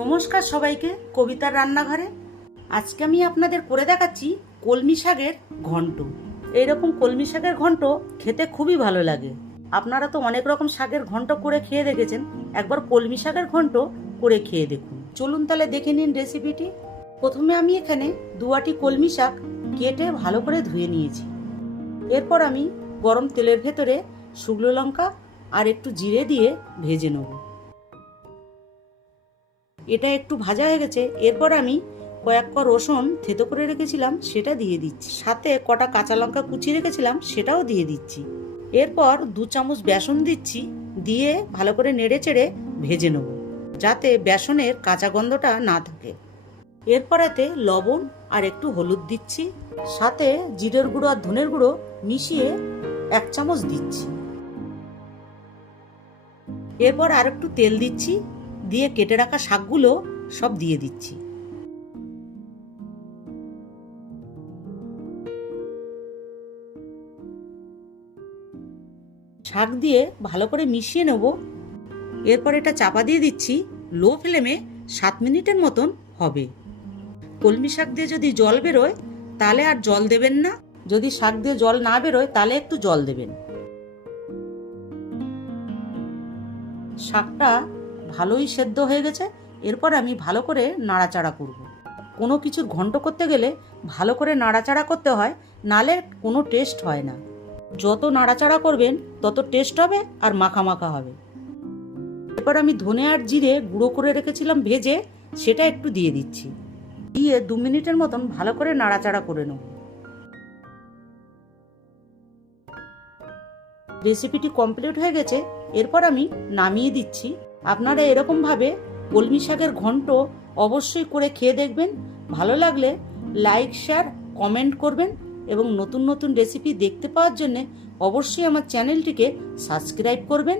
নমস্কার সবাইকে, কবিতার রান্নাঘরে। আজকে আমি আপনাদের করে দেখাচ্ছি কলমি শাকের ঘন্ট। এইরকম কলমি শাকের ঘন্ট খেতে খুবই ভালো লাগে। আপনারা তো অনেক রকম শাকের ঘন্ট করে খেয়ে দেখেছেন। একবার কলমি শাকের ঘন্ট করে খেয়ে দেখুন। চলুন তাহলে দেখে নিন রেসিপিটি। প্রথমে আমি এখানে দুয়াটি কলমি শাক কেটে ভালো করে ধুয়ে নিয়েছি। এরপর আমি গরম তেলের ভেতরে শুকনো লঙ্কা আর একটু জিরে দিয়ে ভেজে নেব। এটা একটু ভাজা হয়ে গেছে, এরপর আমি কয়েক ক রসুন থেতো করে রেখেছিলাম, সেটা দিয়ে দিচ্ছি। সাথে কটা কাঁচা লঙ্কা কুচিয়ে রেখেছিলাম, সেটাও দিয়ে দিচ্ছি। এরপর দু চামচ বেসন দিচ্ছি, দিয়ে ভালো করে নেড়ে চেড়ে ভেজে নেব, যাতে বেসনের কাঁচা গন্ধটা না থাকে। এরপর এতে লবণ আর একটু হলুদ দিচ্ছি, সাথে জিরের গুঁড়ো আর ধনের গুঁড়ো মিশিয়ে এক চামচ দিচ্ছি। এরপর আর একটু তেল দিচ্ছি দিয়ে কেটে রাখা শাকগুলো সব দিয়ে দিচ্ছি। শাক দিয়ে ভালো করে মিশিয়ে নেব। এরপর এটা চাপা দিয়ে দিচ্ছি, লো ফ্লেমে সাত মিনিটের মতন হবে। কলমি শাক দিয়ে যদি জল বেরোয়, তাহলে আর জল দেবেন না। যদি শাক দিয়ে জল না বেরোয়, তাহলে একটু জল দেবেন। শাকটা ভালোই সেদ্ধ হয়ে গেছে, এরপর আমি ভালো করে নাড়াচাড়া করব। কোনো কিছুর ঘন্ট করতে গেলে ভালো করে নাড়াচাড়া করতে হয়, নালে কোনো টেস্ট হয় না। যত নাড়াচাড়া করবেন, তত টেস্ট হবে আর মাখা মাখা হবে। এরপর আমি ধনে আর জিরে গুঁড়ো করে রেখেছিলাম ভেজে, সেটা একটু দিয়ে দিচ্ছি। দিয়ে দু মিনিটের মতন ভালো করে নাড়াচাড়া করে নেব। রেসিপিটি কমপ্লিট হয়ে গেছে, এরপর আমি নামিয়ে দিচ্ছি। আপনারা এরকমভাবে কলমি শাকের ঘন্ট অবশ্যই করে খেয়ে দেখবেন। ভালো লাগলে লাইক শেয়ার কমেন্ট করবেন এবং নতুন নতুন রেসিপি দেখতে পাওয়ার জন্যে অবশ্যই আমার চ্যানেলটিকে সাবস্ক্রাইব করবেন।